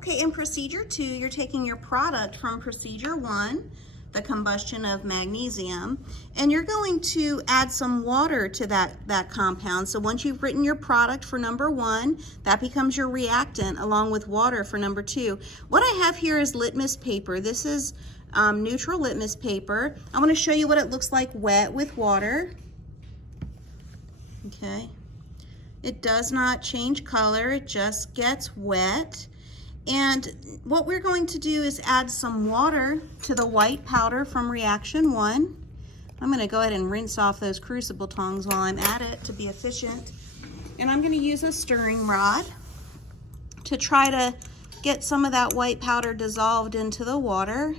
Okay, in procedure 2, you're taking your product from procedure 1, the combustion of magnesium, and you're going to add some water to that compound. So once you've written your product for number 1, that becomes your reactant along with water for number 2. What I have here is litmus paper. This is neutral litmus paper. I want to show you what it looks like wet with water. Okay, it does not change color, it just gets wet. And what we're going to do is add some water to the white powder from reaction 1. I'm going to go ahead and rinse off those crucible tongs while I'm at it to be efficient. And I'm going to use a stirring rod to try to get some of that white powder dissolved into the water.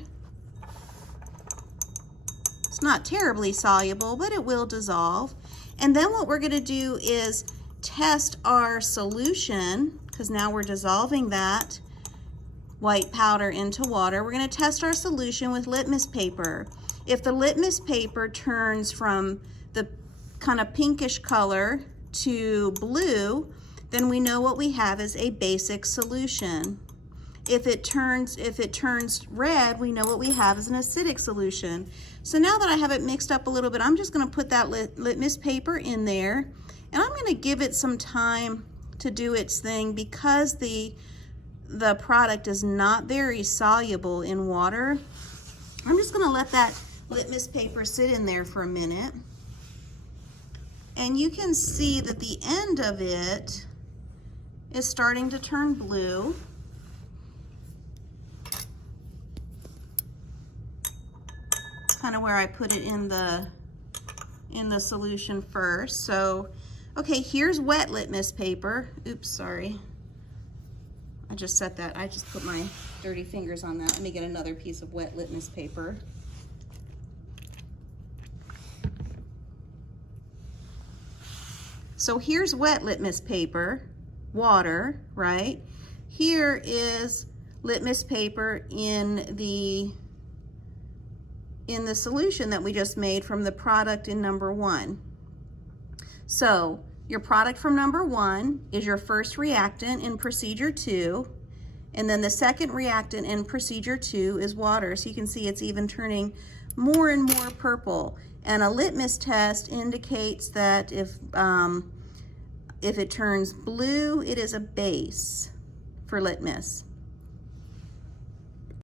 It's not terribly soluble, but it will dissolve. And then what we're going to do is test our solution, because now we're dissolving that white powder into water. We're going to test our solution with litmus paper. If the litmus paper turns from the kind of pinkish color to blue, then we know what we have is a basic solution. If it turns red, we know what we have is an acidic solution. So now that I have it mixed up a little bit, I'm just going to put that litmus paper in there, and I'm going to give it some time to do its thing because the product is not very soluble in water. I'm just going to let that litmus paper sit in there for a minute. And you can see that the end of it is starting to turn blue. Kind of where I put it in the solution first. So, okay, here's wet litmus paper. Oops, sorry. I just put my dirty fingers on that. Let me get another piece of wet litmus paper. So here's wet litmus paper, water, right? Here is litmus paper in the solution that we just made from the product in number 1. So your product from number 1 is your first reactant in procedure 2, and then the second reactant in procedure 2 is water. So you can see it's even turning more and more purple. And a litmus test indicates that if it turns blue, it is a base for litmus.